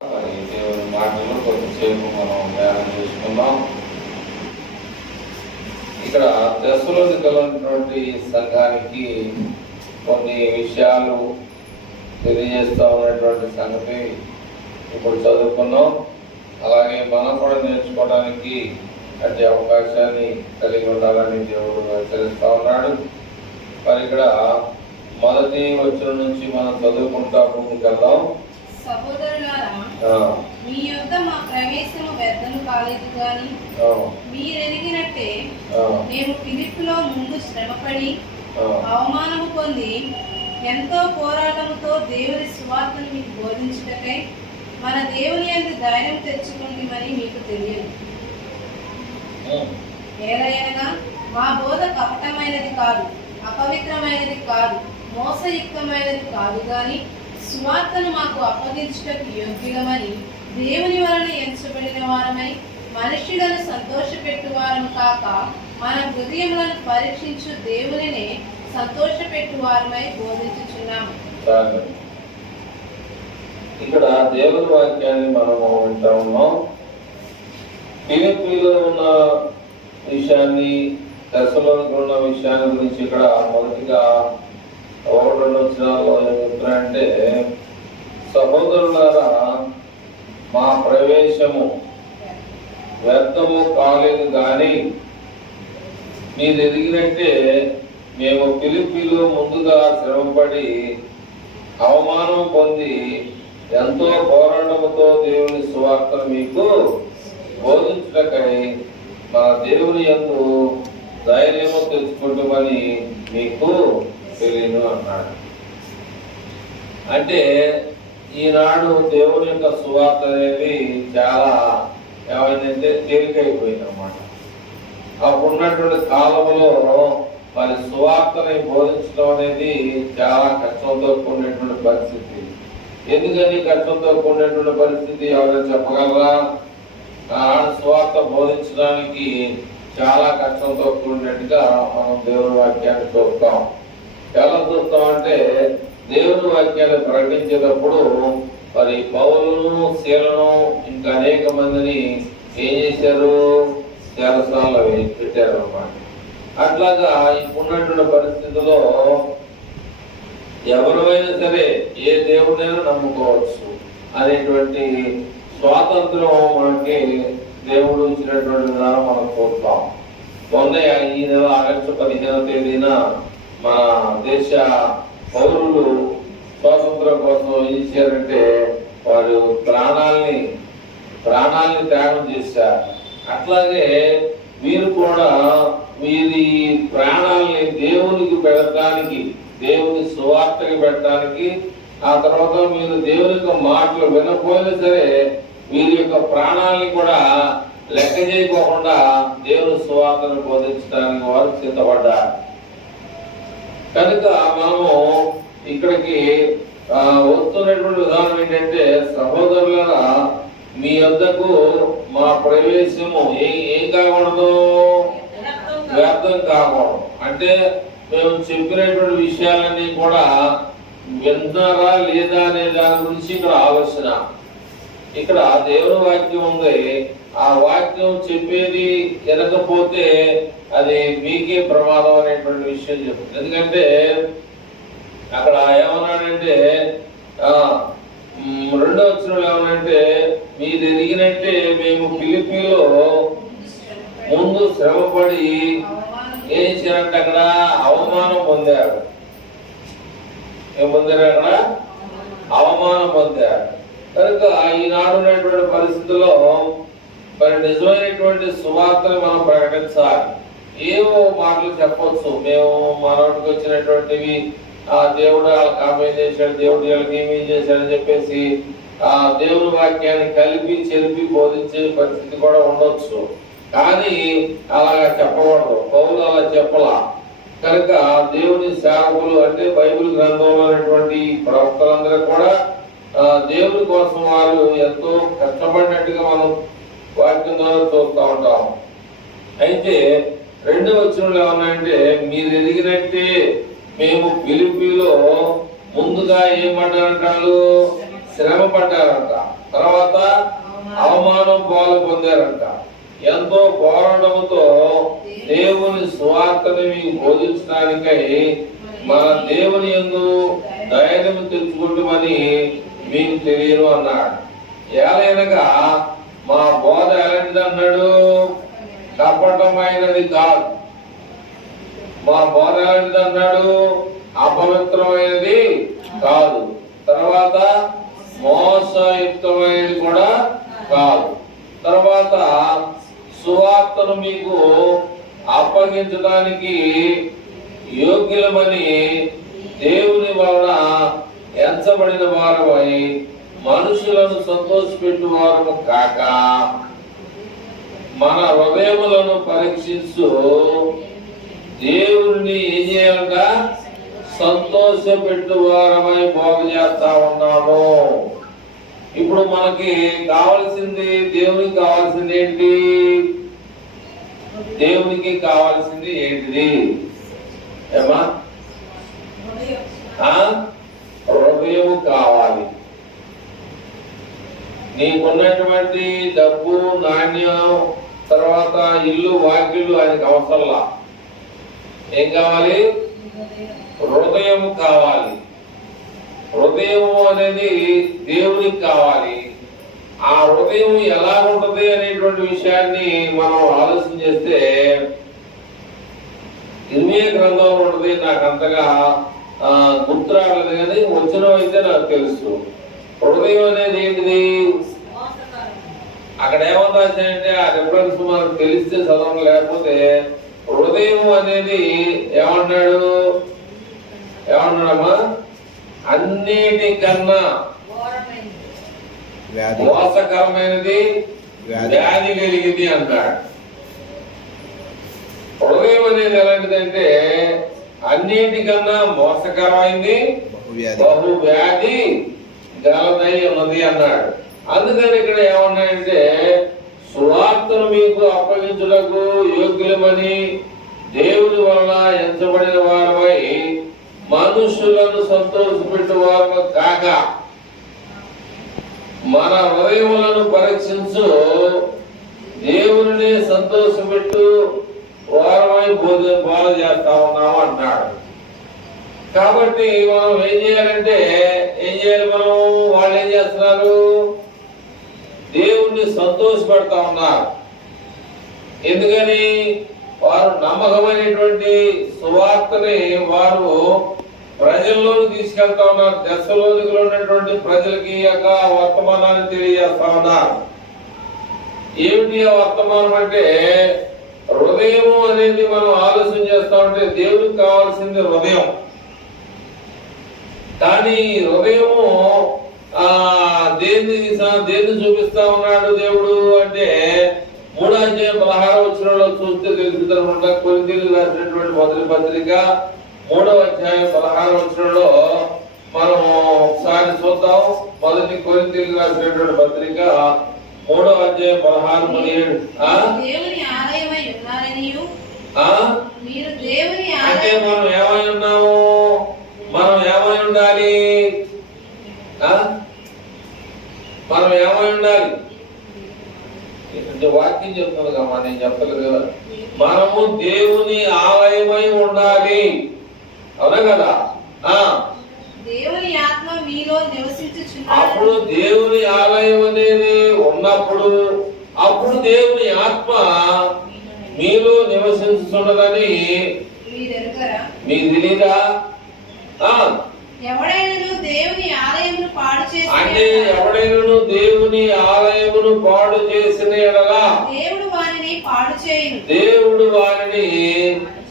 దేవుని మాటలు కొద్దిసేపు మనం ధ్యానం చేసుకుందాం. ఇక్కడ తెస్సలోనికలో ఉన్నటువంటి సంఘానికి కొన్ని విషయాలు తెలియజేస్తూ ఉన్నటువంటి సంగతి ఇప్పుడు చదువుకున్నాం. అలాగే మనం కూడా నేర్చుకోవడానికి అట్టి అవకాశాన్ని కలిగి ఉండాలని దేవుడు హెచ్చరిస్తూ ఉన్నాడు. మరి ఇక్కడ మొదటి వచనం నుంచి మనం చదువుకుంటా ముందుకెళ్దాం. సహోదరులారా, మీ యొద్ద మా ప్రవేశము వ్యర్థము కాలేదు గాని మీరెరిగినట్టే మేము ఫిలిప్పులో ముందు శ్రమపడి అవమానము పొంది ఎంతో పోరాటముతో దేవుని సువార్తను మీకు బోధించుటకై మన దేవుని యందు ధైర్యం తెచ్చుకుంటామని మీకు తెలియదు. ఏలయనగా మా బోధ కపటమైనది కాదు, అపవిత్రమైనది కాదు, మోసయుక్తమైనది కాదు గాని సువార్తను మాకు అప్పగించుటకు యోగ్యులమని దేవుని వలన ఎంచబడిన వారమై మనుష్యులను సంతోషపెట్టు వారము కాక మన హృదయములను పరీక్షించు దేవునినే సంతోషపెట్టు వారమై బోధించుచున్నాము. ఇక్కడ దేవుని వాక్యాన్ని మనము వింటా ఉన్నాం. ఫిలిప్పీలో ఉన్న విషయాన్ని, తెస్సలోనికలో ఉన్న విషయాన్ని గురించి ఇక్కడ మొదటిగా 1-2 వచనాల్లో ఏం చెప్తున్నారంటే, సహోదరులారా, మా ప్రవేశము వ్యర్థము కాలేదు కానీ మీరు ఎదిగినట్టే మేము ఫిలిప్పీలో ముందుగా శ్రమపడి అవమానం పొంది ఎంతో పోరాటముతో దేవుని సువార్తను మీకు బోధించుటకై మన దేవుని యందు ధైర్యము తెచ్చుకుంటామని మీకు తెలియను అన్నాడు. అంటే ఈనాడు దేవుని యొక్క సువార్త అనేది చాలా ఏమైందంటే తేలికైపోయింది అన్నమాట. అప్పుడున్నటువంటి కాలంలో మరి సువార్తని బోధించడం అనేది చాలా కష్టంతో కూడినటువంటి పరిస్థితి. ఎందుకని కష్టంతో కూడినటువంటి పరిస్థితి ఎవరైనా చెప్పగలరా? సువార్త బోధించడానికి చాలా కష్టంతో కూడినట్టుగా మనం దేవుని వాక్యాన్ని చూస్తాం. ఎలా చూస్తామంటే, దేవుని వాక్యాన్ని ప్రకటించేటప్పుడు మరి పౌలును, శీలను ఇంకా అనేక మందిని ఏం చేశారు? చెరసాలలో పెట్టారు అన్నమాట. అట్లాగా ఇప్పుడున్నటువంటి పరిస్థితుల్లో ఎవరైనా సరే ఏ దేవుడైనా నమ్ముకోవచ్చు అనేటువంటి స్వాతంత్రం మనకి దేవుడు ఇచ్చినటువంటి విధానం మనం చూస్తాం. మొన్న ఈ నెల ఆగస్టు 15వ తేదీన మన దేశ పౌరులు స్వాతంత్రం కోసం ఏం చేశారంటే వారు ప్రాణాల్ని త్యాగం చేశారు. అట్లాగే మీరు కూడా వీరి ప్రాణాలని దేవునికి పెట్టడానికి, దేవుని సువార్తకి పెట్టడానికి, ఆ తర్వాత మీరు దేవుని యొక్క మాటలు వినకపోయినా సరే వీరి యొక్క ప్రాణాలని కూడా లెక్క చేయకోకుండా దేవుని సువార్తను బోధించడానికి వారు సిద్ధపడ్డారు. కనుక మనము ఇక్కడికి వస్తున్నటువంటి విధానం ఏంటంటే, సహోదరులారా, మీ వద్దకు మా ప్రవేశము ఏం కాకూడదు? వ్యర్థం కాకూడదు. అంటే మేము చెప్పినటువంటి విషయాలన్నీ కూడా విన్నారా లేదా అనే దాని గురించి ఇక్కడ ఆలోచన. ఇక్కడ దేవుని వాక్యం ఉంది. ఆ వాక్యం చెప్పేది వినకపోతే అది మీకే ప్రమాదం అనేటువంటి విషయం చెప్తుంది. ఎందుకంటే అక్కడ ఏమన్నాడంటే, 2వ వచనంలో ఏమన్నాడంటే, మీరు ఎదిగినట్టే మేము ఫిలిప్పీలో ముందు శ్రమపడి ఏం చేయాలంటే అక్కడ అవమానం పొందారు. ఏం పొందారు? అక్కడ అవమానం పొందారు. కనుక ఈనాడు ఉన్నటువంటి పరిస్థితుల్లో మరి నిజమైనటువంటి సువార్తను మనం ప్రకటించాలి. ఏవో మాటలు చెప్పొచ్చు, మేము మనోటికి వచ్చినటువంటివి దేవుడు వాళ్ళకి ఆమె చేశాడు, దేవుడు వీళ్ళకి ఏమేం చేశాడని చెప్పేసి దేవుని వాక్యాన్ని కలిపి చెరిపి బోధించే పరిస్థితి కూడా ఉండొచ్చు. కానీ అలాగా చెప్పకూడదు. పౌలు అలా చెప్పలా. కనుక దేవుని సేవకులు అంటే బైబిల్ గ్రంథంలో ఉన్నటువంటి ప్రవక్తలందరూ కూడా దేవుని కోసం వారు ఎంతో కష్టపడినట్టుగా మనం వాక్యం ద్వారా చూస్తూ ఉంటాం. అయితే 2వ వచనంలో ఏమన్నాయంటే, మీరు ఎదిగినట్టే మేము ఫిలిప్పీలో ముందుగా ఏం పడ్డారంటారు? శ్రమ పడ్డారంట. తర్వాత అవమానం పాలు పొందారంట. ఎంతో పోరాటంతో దేవుని సువార్తని మీకు బోధించడానికై మన దేవుని యందు ధైర్యం తెచ్చుకుంటామని మీకు తెలియను అన్నాడు. ఏలైనగా మా బోధ ఎలాంటిది అన్నాడు? కపటమైనది కాదు. మా బోధ ఎలాంటిది అన్నాడు? అపవిత్రమైనది కాదు. తర్వాత మోసయుక్తమైనది కూడా కాదు. తర్వాత సువార్తను మీకు అప్పగించడానికి యోగ్యులమని దేవుని వలన ఎంచబడిన వారమై మనుషులను సంతోషపెట్టు వారము కాక మన హృదయములను పరీక్షించు దేవుని ఏం చేయాలంట? సంతోషపెట్టు వారమై బాగు చేస్తా ఉన్నాము. ఇప్పుడు మనకి కావాల్సింది, దేవునికి కావాల్సింది ఏంటి? దేవునికి కావాల్సింది ఏంటిది ఏమా? హృదయం కావాలి. నీకున్నటువంటి డబ్బు, నాణ్యం, తర్వాత ఇల్లు, వాకిళ్ళు ఆయనకు అవసరంలా. ఏం కావాలి? హృదయం కావాలి. హృదయం అనేది దేవునికి కావాలి. ఆ హృదయం ఎలా ఉంటది అనేటువంటి విషయాన్ని మనం ఆలోచన చేస్తే ఇర్మియా గ్రంథంలో ఉంటది. నాకు అంతగా గుర్తు రావట్లేదు కానీ వచనం అయితే నాకు తెలుసు. హృదయం అనేది ఏంటిది? అక్కడ ఏమన్నా రాశాయంటే ఆ రిఫరెన్స్ మనకు తెలిస్తే చదవం, లేకపోతే హృదయం అనేది ఏమన్నాడమ్మా? అన్నిటికన్నా మోసకరమైనది, వ్యాధి కలిగింది అన్నాడు. హృదయం అనేది ఎలాంటిదంటే అన్నిటికన్నా మోసకరమైంది, బహు వ్యాధి గలదై ఉన్నది అన్నాడు. అందుకని ఇక్కడ ఏమన్నాయంటే సువార్తను మీకు అప్పగించుటకు యోగ్యులమని దేవుని వలన ఎంచబడిన వారమై మనుషులను సంతోషపెట్టు వారు కాక మన హృదయములను పరీక్షించు దేవుని సంతోషపెట్టు వారమై బాధ చేస్తా ఉన్నాము అన్నాడు. కాబట్టి మనం ఏం చేయాలంటే ఏం చేయాలి? మనం వాళ్ళు ఏం చేస్తున్నారు? దేవుణ్ణి సంతోషపెడతా ఉన్నారు. ఎందుకని? వారు నమ్మకమైనటువంటి సువార్తని వారు ప్రజల్లోకి తీసుకెళ్తా ఉన్నారు. దశలోనిలో ఉన్నటువంటి ప్రజలకి యొక్క వర్తమానాన్ని తెలియజేస్తా ఉన్నారు. ఏమిటి ఆ వర్తమానం అంటే హృదయం అనేది మనం ఆలోచన చేస్తా ఉంటే దేవుడికి కావాల్సింది హృదయం. కానీ హృదయము దేన్ని చూపిస్తా ఉన్నాడు దేవుడు అంటే 3వ అధ్యాయం 16వ వచనంలో చూస్తే తెలుస్తుందన్నమాట. కొరింథీయులకు రాసినటువంటి మొదటి పత్రిక 3వ అధ్యాయం 16వ వచనంలో మనం ఒకసారి చూద్దాం. మొదటి కొరింథీయులకు రాసినటువంటి పత్రిక 3వ అధ్యాయం 16, 17 అంటే మనం ఏమై ఉన్నాము? మనం ఏమై ఉండాలి? మనం ఏమై ఉండాలి అంటే వాక్యం చెప్తుంది కదా, నేను చెప్పలేదు కదా. మనము దేవుని ఆలయమై ఉండాలి. అవునా కదా? అప్పుడు దేవుని ఆలయం అనేది ఉన్నప్పుడు అప్పుడు దేవుని ఆత్మ మీలో నివసించుతున్నదని మీకు తెలీదా? అంటే ఎవడైనా దేవుని ఆలయమును పాడు చేసిన ఎడలా దేవుడు వారిని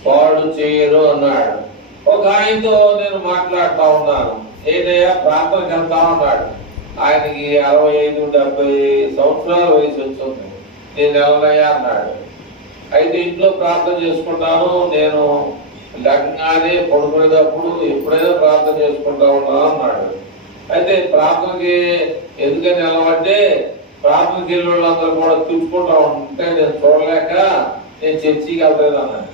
పాడు చేయరు అన్నాడు. ఒక ఆయనతో నేను మాట్లాడుతా ఉన్నాను. ఏంటయ్యా ప్రార్థనకి వెళ్తా ఉన్నాడు. ఆయనకి 65-70 సంవత్సరాల వయసు వచ్చింది. నేను వెళ్ళనయ్యా అన్నాడు. అయితే ఇంట్లో ప్రార్థన చేసుకుంటాను, నేను లగ్నానే పడుకునేటప్పుడు ఎప్పుడైనా ప్రార్థన చేసుకుంటా ఉన్నాను అన్నాడు. అయితే ప్రార్థనకి ఎందుకని వెళ్ళమంటే ప్రార్థనకి వెళ్ళిన వాళ్ళందరూ కూడా తిప్పుకుంటా ఉంటే నేను చూడలేక నేను చర్చికి వెళ్తాను అన్నాడు.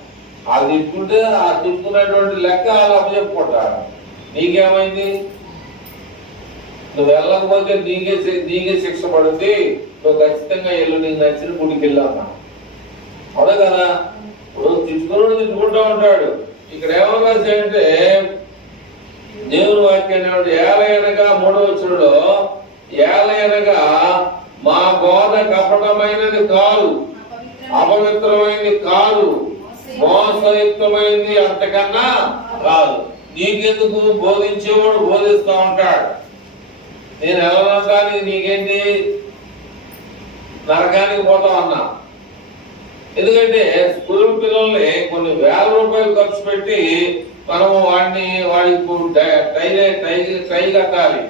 అది తిప్పుకుంటే ఆ తిప్పుకున్నటువంటి లెక్క అలా చెప్పుకుంటాడు. నీకేమైంది? నువ్వు వెళ్ళకపోతే నీకే శిక్ష పడుతుంది, నువ్వు ఖచ్చితంగా వెళ్ళు, నీకు నచ్చిన గుడికి వెళ్ళామన్నా. అవునా కదా? ఇప్పుడు తిట్టుకుంటూ ఉంటాడు. ఇక్కడ ఏమన్నా అంటే దేవుని వాక్యాన్ని ఏలయనగా 3వ వచనంలో ఏలయనగా మా బోధ కపటమైనది కాదు, అపవిత్రమైనది కాదు, మోసయుక్తమైనది అంతకన్నా కాదు. నీకెందుకు? బోధించేవాడు బోధిస్తూ ఉంటాడు. నేను వెళ్ళడానికి నీకేంటి, నరకానికి పోతాం అన్నా. ఎందుకంటే స్కూల్ పిల్లల్ని కొన్ని వేల రూపాయలు ఖర్చు పెట్టి మనము వాడికి టై కట్టాలి,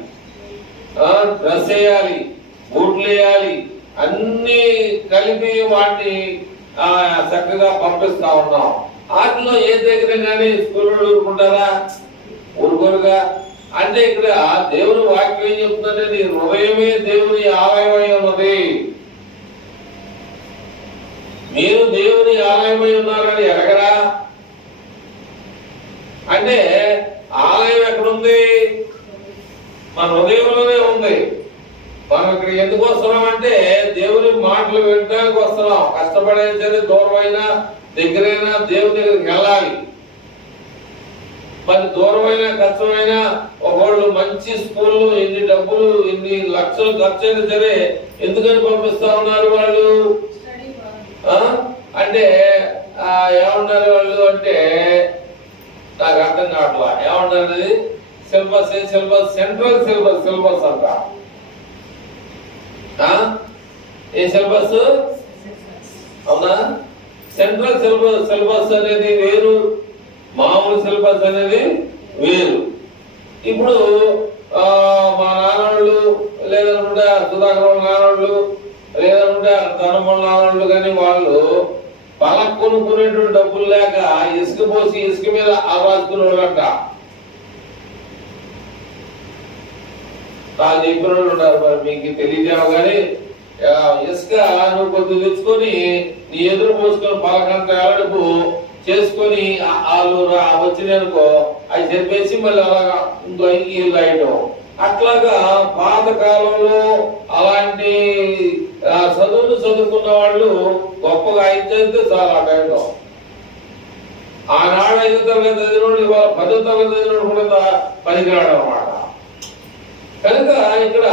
డ్రెస్ వేయాలి, బూట్లు వేయాలి, అన్ని కలిపి వాడిని చక్కగా పంపిస్తా ఉన్నాం. వాటిలో ఏ దగ్గర కానీ స్కూల్లో ఊరుకుంటారా? ఊరుకోరుగా. అంటే ఇక్కడ దేవుని వాక్యం ఏం చెప్తుందంటే నీ హృదయమే దేవుని ఆలయమై ఉన్నది, మీరు దేవుని ఆలయమై ఉన్నారని ఎరగరా? అంటే ఆలయం ఎక్కడుంది? మన హృదయంలోనే ఉంది. మనం ఇక్కడ ఎందుకు వస్తున్నాం అంటే దేవుని మాటలు వినడానికి వస్తున్నాం. కష్టపడేది సరే, దూరమైనా దగ్గరైనా దేవుని దగ్గరికి వెళ్ళాలి. మరి దూరమైన కష్టమైనా ఒకళ్ళు మంచి స్కూల్లో ఎన్ని డబ్బులు ఎన్ని లక్షలు ఖర్చు అయినా సరే ఎందుకని పంపిస్తా ఉన్నారు వాళ్ళు అంటే ఏమన్నారు వాళ్ళు అంటే నాకు అర్థం కావట్లా. ఏమన్నారు? సిలబస్ సెంట్రల్ సిలబస్ అంట. ఏ సిలబస్? అవునా? సెంట్రల్ సిలబస్ అనేది వేరు, మామూలు సిలబస్ అనేది వేరు. ఇప్పుడు మా నాన్నోళ్ళు లేదనుకుంటే సుధాకర్ నాన్నోళ్ళు లేదనుకుంటే ధనముల నాన్నోళ్ళు కానీ వాళ్ళు పలక కొనుక్కునేటువంటి డబ్బులు లేక ఇసుక పోసి ఇసుక మీద రాసుకునే వాళ్ళంట. నాకు చెప్పిన వాళ్ళు ఉన్నారు. మరి మీకు తెలియదేమో కానీ ఇసుక నువ్వు కొద్దిగా తెచ్చుకొని నీ ఎదురు పోసుకొని పలకంత ఎలడుపు చేసుకొని వాళ్ళు వచ్చినానుకో అవి చెప్పేసి మళ్ళీ అలాగా ఇంకో ఇల్లు వేయటం. అట్లాగా పాత కాలంలో అలాంటి చదువులు చదువుకున్న వాళ్ళు గొప్పగా అయితే చాలా టైంలో ఆనాడు 5వ తరగతి చదివినోడు ఇవాళ 10వ తరగతి చదివినోడు కూడా పనికిరాడు అనమాట. కనుక ఇక్కడ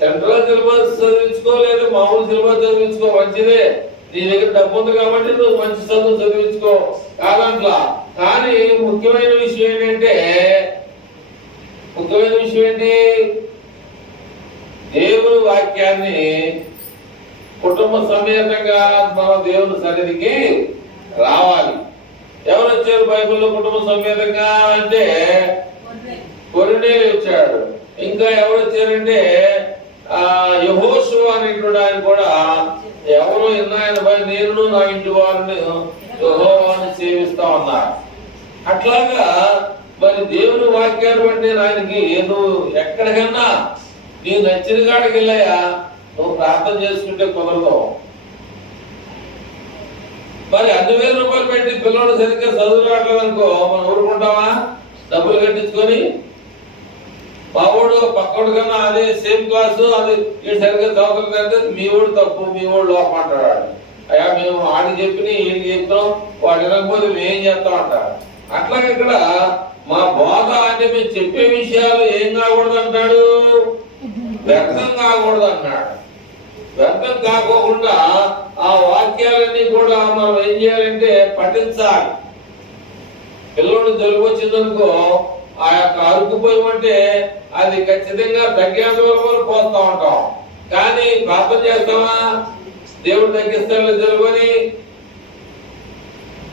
సెంట్రల్ సిలబస్ చదివించుకోలేదు, మామూలు సిలబస్ చదివించుకో, మంచిదే. నీ దగ్గర డబ్బు ఉంది కాబట్టి నువ్వు మంచి చదువు చదివించుకో కాదంట్లా. కానీ ముఖ్యమైన విషయం ఏంటి? దేవుని వాక్యాన్ని కుటుంబ సమేతంగా మనం దేవుని సన్నిధికి రావాలి. ఎవరు వచ్చారు బైబిల్లో కుటుంబ సమేతంగా అంటే? కొర్నేలి వచ్చాడు. ఇంకా ఎవరు వచ్చారంటే యెహోషువ అనేటువంటి ఆయన కూడా ఎవరు ఆయన నేను నా ఇంటి వారిని యెహోవాను సేవిస్తా ఉన్నారు. అట్లాగా మరి దేవుని వాక్యాన్ని బట్టి నేను ఆయనకి నువ్వు ఎక్కడికన్నా నీ నచ్చిన కాడికి వెళ్ళాయా నువ్వు ప్రార్థన చేసుకుంటే కుదరదు. మరి 5,000 రూపాయలు పెట్టి పిల్లలు సరిగ్గా చదువు రావట్లేదనుకో మనం ఊరుకుంటావా? డబ్బులు కట్టించుకొని మా ఊడు పక్కడు కన్నా అదే సేమ్ క్లాసు అది వీడు సరిగ్గా చదువుతుందంటే మీ ఊడు తప్పు, మీ ఊడు లోపం అంటాడు. అయ్యా మేము ఆడికి చెప్పిన ఈయనకి చెప్తాం, వాడు వినకపోతే మేమేం చేస్తాం అంటారు. అట్లాగే ఇక్కడ మా బోధ అంటే మేము చెప్పే విషయాలు ఏం కాకూడదు అంటాడు, వ్యర్థం కాకూడదు అన్నాడు. వ్యర్థం కాకోకుండా ఆ వాక్యాలన్నీ కూడా మనం ఏం చేయాలంటే పఠించాలి. పిల్లోడు జలుబు వచ్చిందనుకో ఆ యొక్క అరుకుపోయమంటే అది ఖచ్చితంగా తగ్గేంత వరకు పోస్తా ఉంటాం. కానీ ప్రార్థన చేస్తామా? దేవుడు తగ్గిస్తాడు జలుబని.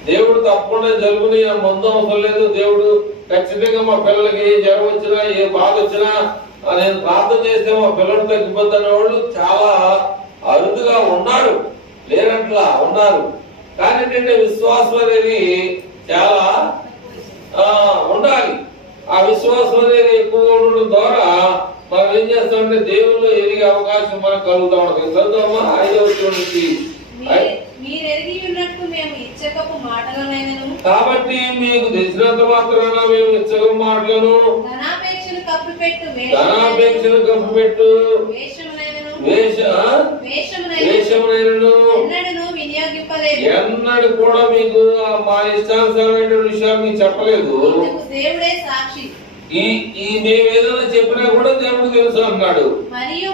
దేవుడు తప్పకుండా జలుబుని మందు అవసరం లేదు. దేవుడు ఖచ్చితంగా మా పిల్లలకి ఏ జ్వరం వచ్చినా ఏ బాధ వచ్చినా నేను ప్రార్థన చేస్తే మా పిల్లలు తగ్గిపోద్ది అనేవాళ్ళు చాలా అరుదుగా ఉన్నారు, లేనట్లా ఉన్నారు. కానీ ఏంటంటే విశ్వాసం అనేది చాలా ఉండాలి. ఆ విశ్వాసం అనేది ఎక్కువ ఉండడం ద్వారా మనం ఏం చేస్తామంటే దేవుళ్ళు ఎదిగే అవకాశం మనకు కలుగుతా ఉంటుంది. చదువుతామా 5వ వచనం నుంచి. కాబట్టి మీకు తెలిసినంత మాత్రాన మేము ఇచ్చక మాటలను కప్పిపెట్టు ధనాపేక్షను కప్పిపెట్టు వేషమునైనను ఎన్నడూను వినియోగింపలేదు. ఎన్నడూ కూడా మీకు మా ఇష్టానుసారమైన విషయాలు మీకు చెప్పలేదు. ఇందుకు దేవుడే సాక్షి. ఈ మేము ఏదైనా చెప్పినా కూడా దేవుడు తెలుసు అన్నాడు. మరియు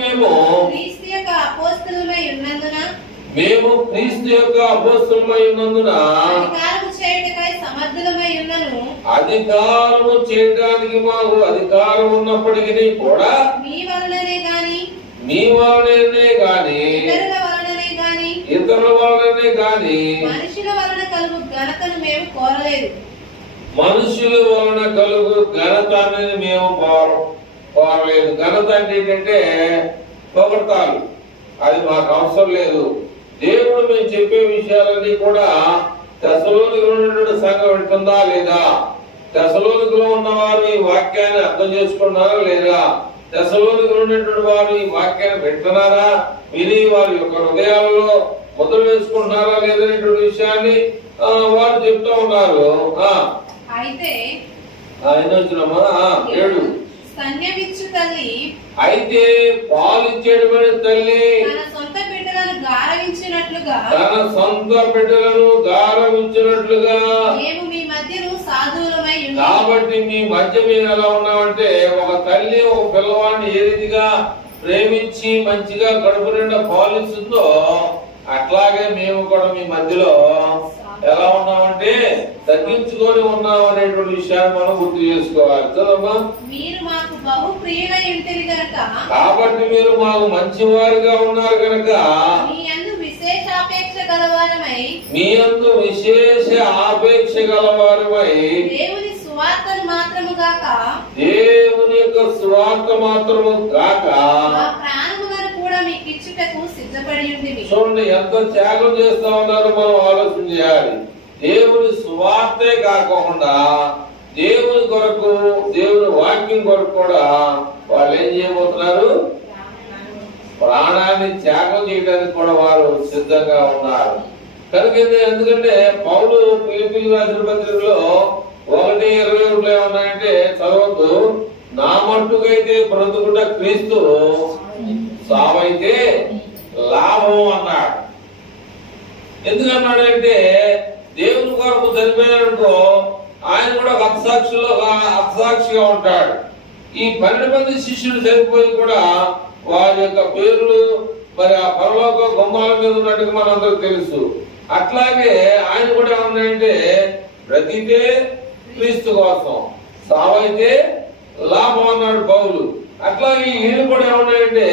మేము క్రీస్తు యొక్క అపోస్తలులమై ఉన్నందున అధికారము చేయుటకై సమర్థులమై ఉన్నను. అధికారము చేయడానికి మాకు అధికారం ఉన్నప్పటికీ కూడా మీ వలననే గాని ఇతరుల వలననే గాని మనుషుల వలన కలుగు ఘనతను మేము కోరలేదు. మనుషుల వలన కలుగు ఘనత అనేది మేము కోరలేదు. ఘనత అంటే ఏంటంటే పొగడతాలు, అది మాకు అవసరం లేదు. దేవుడు మేము చెప్పే విషయాలన్నీ కూడా తెస్సలోనికలో ఉన్నటువంటి సంఘం వింటుందా లేదా, తెస్సలోనికలో ఉన్నవారు ఈ వాక్యాన్ని అర్థం చేసుకున్నారా లేదా, తెస్సలోనికలో ఉన్నటువంటి వారు ఈ వాక్యాన్ని వింటున్నారా, విని వారి యొక్క హృదయాలలో ముద్ర వేసుకుంటున్నారా లేదనేటువంటి విషయాన్ని వారు చెప్తా ఉన్నారు. అయితే ఆయన వచ్చినమ్మా 7 స్తన్యమిచ్చు తల్లి అయితే పాలిచ్చేటువంటి తల్లి తన సొంత బిడ్డలను గారవించినట్లుగా మేము మీ మధ్యను సాధువులమై ఉన్నాము. కాబట్టి మీ మధ్య మేము ఎలా ఉన్నామంటే, ఒక తల్లి ఒక పిల్లవాడిని ఏ రీతిగా ప్రేమించి మంచిగా కడుపు నిండా పాలిస్తుందో అట్లాగే మేము కూడా మీ మధ్యలో ఎలా ఉన్నామంటే తగ్గించుకొని ఉన్నాం అనేటువంటి విషయాన్ని మనం గుర్తు చేసుకోవాలి. చదమ్మా. మీరు మాకు బహు ప్రియులై ఉంటేవి గనుక, కాబట్టి మీరు మాకు మంచి వారిగా ఉన్నారు కనుక మీ యందు విశేష ఆపేక్ష గలవారమై దేవుని సువార్తను మాత్రము గాక దేవుని యొక్క సువార్త మాత్రము గాక మా ప్రాణములను కూడా మీకు ఇచ్చుటకు సిద్ధపడి ఉండివి. చూడండి ఎంత త్యాగం చేస్తా ఉన్నారో మనం ఆలోచన చేయాలి. దేవుని సువార్తే కాకుండా దేవుని కొరకు, దేవుని వాక్యం కొరకు కూడా వాళ్ళు ఏం చేయబోతున్నారు? ప్రాణాన్ని త్యాగం చేయడానికి కూడా వారు సిద్ధంగా ఉన్నారు. కనుక ఎందుకంటే పౌలు ఫిలిప్పీయులకు రాసిన పత్రికలో 1:21 ఏమన్నాయంటే, చదవద్దు, నా మట్టుకైతే బ్రతుకుట క్రీస్తు, సావైతే లాభం అన్నాడు. ఎందుకన్నాడంటే దేవుని కొరకు చనిపోయాడనుకో ఆయన కూడా ఒక అక్షసాక్షిగా ఉంటాడు. ఈ 12 మంది శిష్యులు చనిపోయి కూడా వారి యొక్క పేర్లు మరి ఆ పరలోక గుమ్మాల మీద ఉన్నట్టుగా మనందరూ తెలుసు. అట్లాగే ఆయన కూడా ఏమన్నాయంటే, బ్రతికే క్రీస్తు కోసం, సావైతే లాభం అన్నాడు పౌలు. అట్లాగే వీళ్ళు కూడా ఏమన్నాయంటే,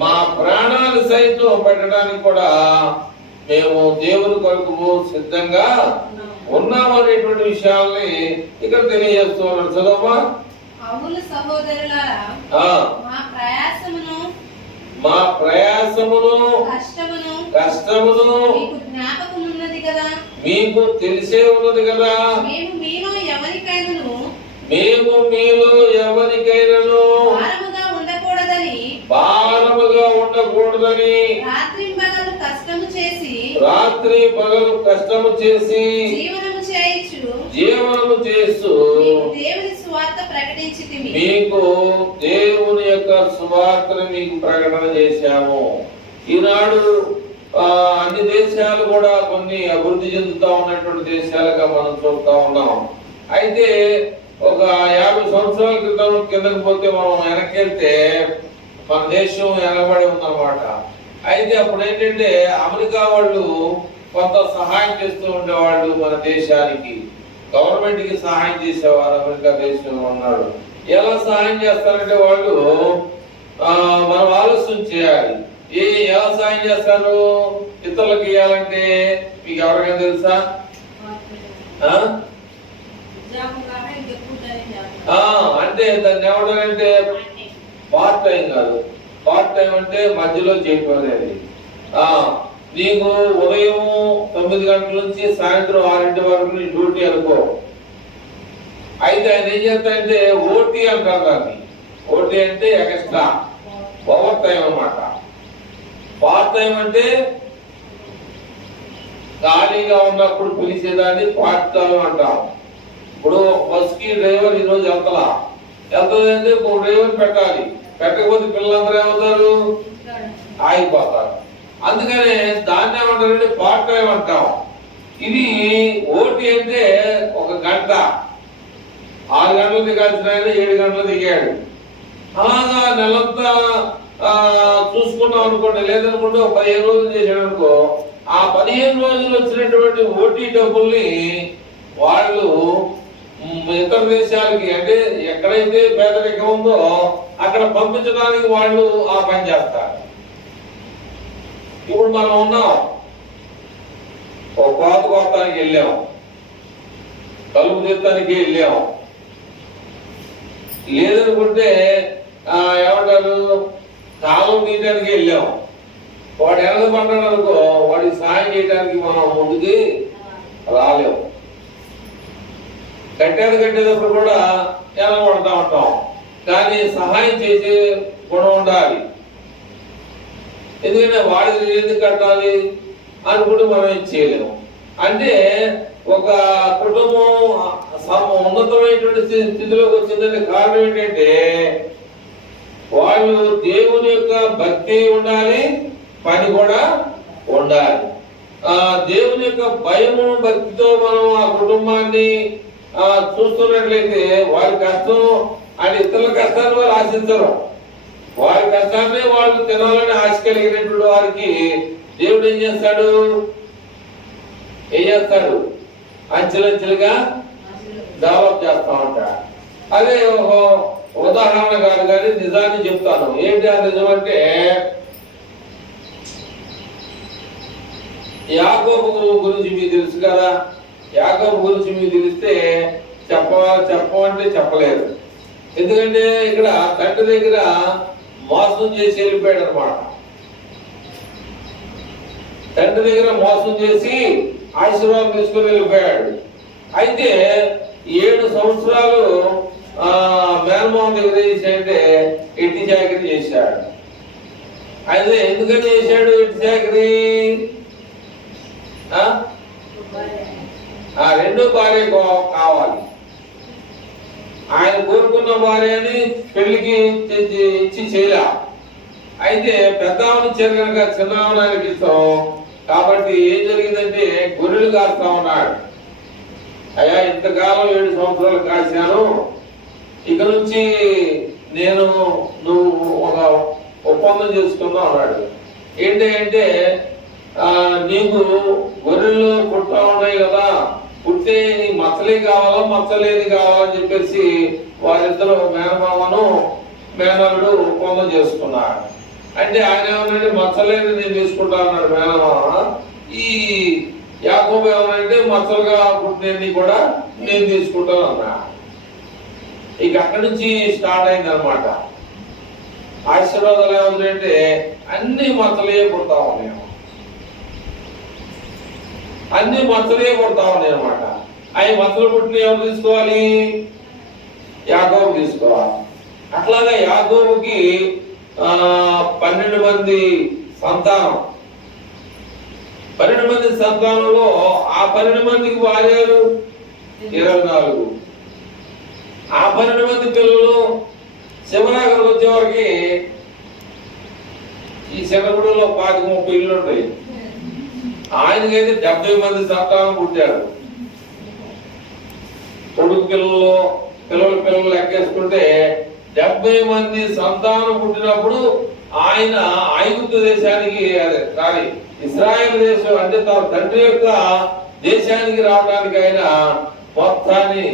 మా ప్రాణాలు సైతం పెట్టడానికి కూడా మేము దేవుని కొరకు సిద్ధంగా ఉన్నామనేటువంటి విషయాల్ని ఇక్కడ తెలియజేస్తూ ఉన్నాడు. చదవమ్మా. అవును సహోదరులారా, మా ప్రయాసమును కష్టమును మీకు తెలిసే ఉన్నది కదా. మేము మీలో ఎవరికైనాను భారముగా ఉండకూడదని రాత్రి పగలు కష్టము చేసి జీవనము చేస్తూ మీకు దేవుని యొక్క సువార్తను మీకు ప్రకటన చేశాము. ఈనాడు అన్ని దేశాలు కూడా కొన్ని అభివృద్ధి చెందుతా ఉన్నటువంటి దేశాలుగా మనం చూస్తా ఉన్నాం. అయితే ఒక 50 సంవత్సరాల క్రితం కిందకి పోతే మనం వెనక్కి వెళ్తే మన దేశం వెనకబడి ఉందన్నమాట. అయితే అప్పుడు ఏంటంటే అమెరికా వాళ్ళు కొంత సహాయం చేస్తూ ఉండేవాళ్ళు, మన దేశానికి గవర్నమెంట్ కి సహాయం చేసేవారు. అమెరికా దేశంలో ఉన్నాడు. ఎలా సహాయం చేస్తారంటే వాళ్ళు మనం ఆలోచన చేయాలి. ఎలా సహాయం చేస్తారు? ఇతరులకు ఇవ్వాలంటే మీకు ఎవరికైనా తెలుసా? అంటే దాన్ని ఏమంటారంటే పార్ట్ టైం కాదు. పార్ట్ టైం అంటే మధ్యలో చేయటం అనేది. నీకు ఉదయం 9 గంటల నుంచి సాయంత్రం 6 వరకు నీ డ్యూటీ అనుకో. అయితే ఆయన ఏం చేస్తాడంటే ఓటీ అంటారు దాన్ని. ఓటీ అంటే ఎక్స్ట్రా ఓవర్ టైం అన్నమాట. పార్ట్ టైం అంటే ఖాళీగా ఉన్నప్పుడు పిలిచేదాన్ని పార్ట్ టైం అంటాం. ఇప్పుడు బస్కి డ్రైవర్ ఈరోజు వెళ్తుందంటే ఒక డ్రైవర్ పెట్టాలి, పెట్టకపోతే పిల్లలందరూ ఏమవుతారు, ఆగిపోతారు. అందుకనే దాన్ని ఏమంటారంటే పార్ట్ టైం అంటాం. ఇది ఓటీ అంటే 1 గంట, 6 గంటలు దిగాల్సిన ఆయన 7 గంటలు దిగాడు. అలాగా నెలంతా చూసుకున్నాం అనుకోండి, లేదనుకుంటే 15 రోజులు చేశాడు అనుకో, ఆ 15 రోజులు వచ్చినటువంటి ఓటీ డబ్బుల్ని వాళ్ళు ఇతర దేశాలకి, అంటే ఎక్కడైతే పేదరికం ఉందో అక్కడ పంపించడానికి వాళ్ళు ఆ పని చేస్తారు. ఇప్పుడు మనం ఉన్నాం, ఒక కోత కోస్తానికి వెళ్ళాం, కలుపు తీస్తానికి వెళ్ళాం, లేదనుకుంటే ఏమంటారు కాలం తీయడానికి వెళ్ళాం. వాడు వెనక పడ్డాడు అనుకో, వాడికి సాయం చేయడానికి మనం ముందుకి రాలేము. కట్టేటప్పుడు కూడా ఎలా పడతా ఉంటాం, కానీ సహాయం చేసే గుణం ఉండాలి. ఎందుకంటే వాడికి ఎందుకు కట్టాలి అనుకుంటే మనం ఏం చేయలేము. అంటే ఒక కుటుంబం ఉన్నతమైనటువంటి స్థితిలోకి వచ్చిందంటే కారణం ఏంటంటే వాళ్ళు దేవుని యొక్క భక్తి ఉండాలి, పని కూడా ఉండాలి. దేవుని యొక్క భయము భక్తితో మనం ఆ కుటుంబాన్ని చూస్తున్నట్లయితే వారి కష్టం అని ఇతరుల కష్టాన్ని వారు ఆశించరు. వారి కష్టాన్ని వాళ్ళు తినాలని ఆశ కలిగినటువంటి వారికి దేవుడు ఏం చేస్తాడు, అంచెలంచెలుగా డెవలప్ చేస్తా ఉంటాడు. అదే ఒక ఉదాహరణ కాదు కానీ నిజాన్ని చెప్తాను. ఏంటి ఆ నిజం అంటే, యాకోబు గురించి మీకు తెలుసు కదా. యాకోబు గురించి మీకు తెలిస్తే చెప్పమంటే చెప్పలేరు. ఎందుకంటే ఇక్కడ తండ్రి దగ్గర మోసం చేసి వెళ్ళిపోయాడు అనమాట. తండ్రి దగ్గర మోసం చేసి ఆశీర్వాదం తీసుకుని వెళ్ళిపోయాడు. అయితే 7 సంవత్సరాలు మేనమామ దగ్గర చేశాడంటే ఎట్టి చాకరీ చేశాడు. అయితే ఎందుకని చేశాడు ఎట్టి చాకరీ? రెండో భార్య కావాలి. ఆయన కోరుకున్న భార్యని పెళ్లికి ఇచ్చి చేయలే. అయితే పెద్దామని ఇచ్చారు కనుక చిన్నామనానికి ఇస్తాం. కాబట్టి ఏం జరిగిందంటే గొర్రెలు కాస్తా ఉన్నాడు. అయ్యా ఇంతకాలం 7 సంవత్సరాలు కాశాను, ఇక నుంచి నువ్వు ఒక ఒప్పందం చేసుకుందాం అన్నాడు. ఏంటి అంటే నీకు గొర్రెలు పుట్టా ఉన్నాయి కదా, పుట్టే మచ్చలే కావాలా మచ్చలేని కావాలని చెప్పేసి వారిద్దరు మేనమామను మేనల్లుడు ఒప్పందం చేసుకున్నాడు. అంటే ఆయన ఏమన్నాడు, మచ్చలేని నేను తీసుకుంటా అన్నాడు మేనమామ. ఈ యాకోబు ఏమనంటే మచ్చలుగా పుట్టినన్ని కూడా నేను తీసుకుంటాను అన్నా. ఇక అక్కడి నుంచి స్టార్ట్ అయింది అనమాట. ఆశీర్వాదాలు ఏమంటే అన్ని మచ్చలే పుడతా ఉన్నాయి, అన్ని మచ్చలే పుడతా ఉన్నాయి అనమాట. అవి మచ్చలు పుట్టిన ఎవరు తీసుకోవాలి? యాకోబు తీసుకోవాలి. అట్లాగా యాకోబుకి 12 మంది సంతానం. 12 మంది సంతానంలో ఆ 12 మందికి భార్యలు 24. ఆ 12 మంది పిల్లలు శివనగర్కి వచ్చేవారికి ఈ శనగుడిలో 25-30 ఇళ్ళు ఉంటాయి. ఆయనకైతే 70 మంది సంతానం పుట్టారు. కొడుకు పిల్లలు లెక్కేసుకుంటే 70 మంది సంతానం పుట్టినప్పుడు ఆయన ఐగుప్తు దేశానికి కానీ ఇశ్రాయేల్ దేశం అంటే తన తండ్రి యొక్క దేశానికి రావడానికి ఆయన మొత్తాన్ని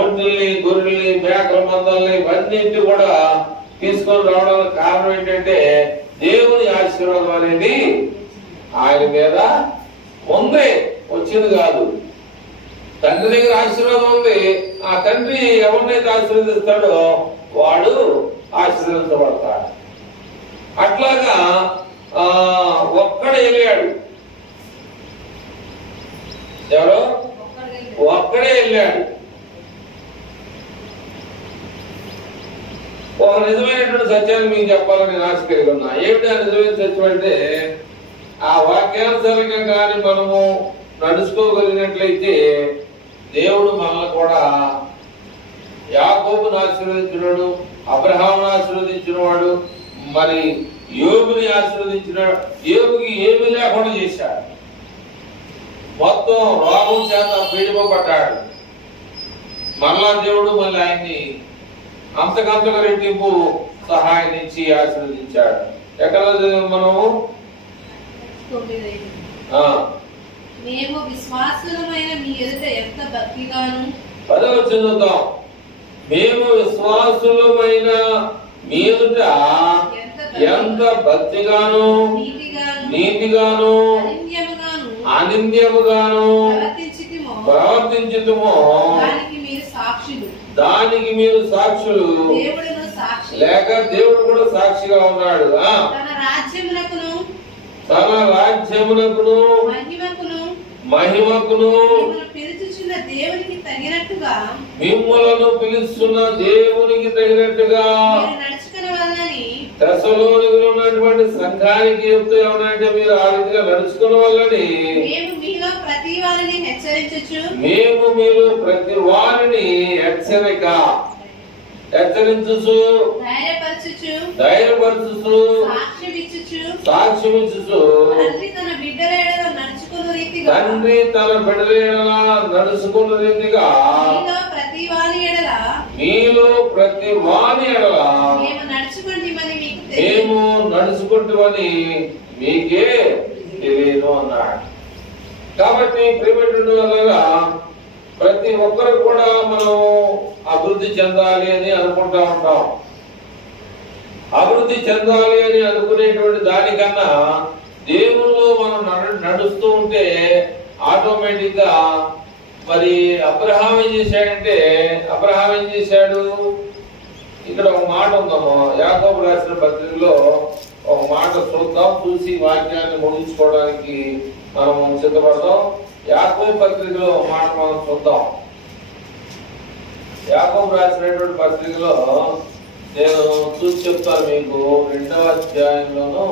ఒంటిల్ని గొర్రెల్ని మేకల మందల్ని ఇవన్నింటి కూడా తీసుకొని రావడానికి కారణం ఏంటంటే దేవుని ఆశీర్వాదం అనేది ఆయన మీద ఉంది, వచ్చింది కాదు. తండ్రి దగ్గర ఆశీర్వాదం ఉంది. ఆ తండ్రి ఎవరినైతే ఆశీర్వదిస్తాడో వాడు ఆశీర్వదించబడతాడు. అట్లాగా ఒక్కడే వెళ్ళాడు. ఎవరో ఒక్కడే వెళ్ళాడు. ఒక నిజమైనటువంటి సత్యాన్ని మీకు చెప్పాలని నేను ఆశ కలిగి ఉన్నా. ఏమిటి ఆ నిజమైన సత్యం అంటే, ఆ వాక్యానుసారంగా కానీ మనము నడుచుకోగలిగినట్లయితే దేవుడు మనల్ని కూడా యాకోబును ఆశీర్వదించినాడు, అబ్రహామును ఆశీర్వదించినవాడు, మరి యోబుని ఆశీర్వదించినాడు. యోబుకి ఏమీ లేకుండా చేశాడు. మొత్తం రోగం చేత పీడిపడ్డాడు. మళ్ళా దేవుడు మళ్ళీ ఆయన్ని అంతకంతగా రెట్టింపు సహాయం ఇచ్చి ఆశీర్వదించాడు. ఎక్కడ మనము మేము విశ్వాసులమైన మీ ఎదుట ఎంత భక్తిగాను, 10వ చదువుతాం. మేము విశ్వాసులమైన మీ ఎదుట ఎంత భక్తిగాను, నీతిగాను, అనింద్యముగాను ప్రవర్తించుతుమో దానికి మీరు సాక్షులు. లేక దేవుడు కూడా సాక్షిగా ఉన్నాడు. తన రాజ్యమునకును మహిమకును మిమ్ములను పిలుస్తున్న దేవునికి తగినట్టుగా తెస్సలోనికలో ఉన్నటువంటి సంఘానికి చెప్తూ ఏమనంటే మీరు ఆ రీతిగా నడుచుకున్న వాళ్ళని మేము మీలో ప్రతి వారిని హెచ్చరించుచు ధైర్యపరచుచు సాక్ష్యమిచ్చుచు తండ్రి తన బిడ్డల ఎడల నడుచుకున్న రీతిగా మీలో ప్రతి వాని ఎడల మేము నడుచుకుంటామని మీకే తెలియదు అన్నాడు. కాబట్టి ప్రియమైనటువంటి వల్ల ప్రతి ఒక్కరు కూడా మనం అభివృద్ధి చెందాలి అని అనుకుంటా ఉంటాం. అభివృద్ధి చెందాలి అని అనుకునేటువంటి దానికన్నా దేవుల్లో మనం నడుస్తూ ఉంటే ఆటోమేటిక్ గా మరి అబ్రహాం ఏం చేశాడు? ఇక్కడ ఒక మాట ఉందమ్మా, యాకోబు రాసిన పత్రికలో ఒక మాట చూద్దాం. చూసి వాక్యాన్ని ముగించుకోవడానికి మనం సిద్ధపడదాం. యాకోబు పత్రికలో ఒక మాట మనం చూద్దాం. యాకోబు రాసినటువంటి పత్రికలో నేను చూసి చెప్తాను మీకు. 2వ అధ్యాయంలోనూ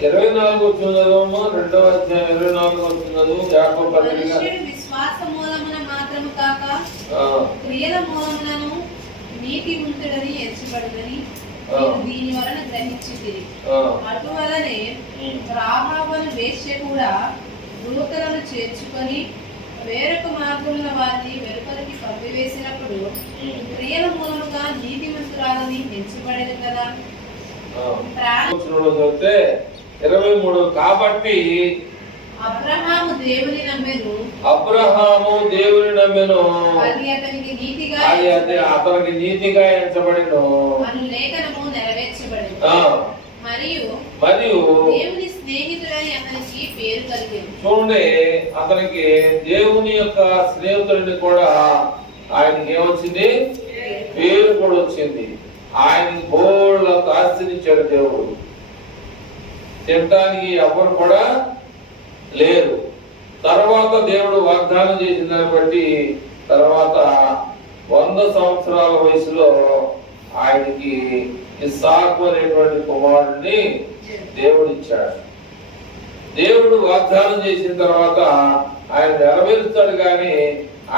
24 వచ్చిందమ్మా. 2వ అధ్యాయం 24 వచ్చింది. యాకోబు పత్రిక విశ్వాస మూలమున మాత్రము కాక క్రియల మూలములను నీతిమంతుడని ఎంచబడునని దీని వలన గ్రహించింది. అటువలనే రాహాబను వేశ్య కూడా దూతలను చేర్చుకొని వేరొక మార్గమున వారిని వెలుపలికి పంపివేసినప్పుడు క్రియల మూలముగా నీతిమంతురాలని ఎంచబడేది కదా. 23 కాబట్టి అబ్రహాము దేవుని నమ్మెను, అది అతనికి నీతిగా ఎంచబడెను అను లేఖనము నెరవేర్చబడెను. మరియు దేవుని స్నేహితుడని అతనికి పేరు కలిగింది. చూడండి, అతనికి దేవుని యొక్క స్నేహితుడిని కూడా ఆయనకి ఏమొచ్చింది? పేరు కూడా వచ్చింది. ఆయన బోళ్ళ ఆస్తినిచ్చాడు దేవుడు. తినడానికి ఎవరు కూడా లేరు. తర్వాత దేవుడు వాగ్దానం చేసిన దాన్ని బట్టి తర్వాత 100 సంవత్సరాల వయసులో ఆయనకి ఇస్సాకు అనేటువంటి కుమారుడిని దేవుడు ఇచ్చాడు. దేవుడు వాగ్దానం చేసిన తర్వాత ఆయన నెరవేరుస్తాడు, కానీ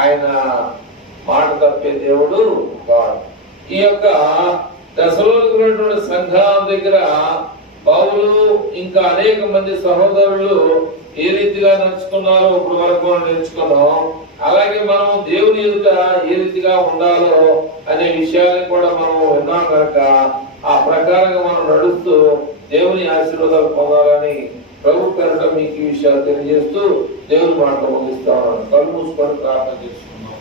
ఆయన మాట తప్పే దేవుడు కాదు. ఈ యొక్క తెస్సలోనికైనటువంటి సంఘం దగ్గర పౌలు ఇంకా అనేక మంది సహోదరులు ఏ రీతిగా నడుచుకున్నారో ఇప్పుడు వరకు మనం నేర్చుకున్నాం. అలాగే మనం దేవుని ఎదుట ఏ రీతిగా ఉండాలో అనే విషయాన్ని కూడా మనం విన్నాం కనుక ఆ ప్రకారంగా మనం నడుస్తూ దేవుని ఆశీర్వాదాలు పొందాలని ప్రభు పేరిట మీకు ఈ విషయాలు తెలియజేస్తూ దేవుని మాట ముగిస్తా ఉన్నాను. కళ్ళు మూసుకొని ప్రార్థన చేసుకున్నాం.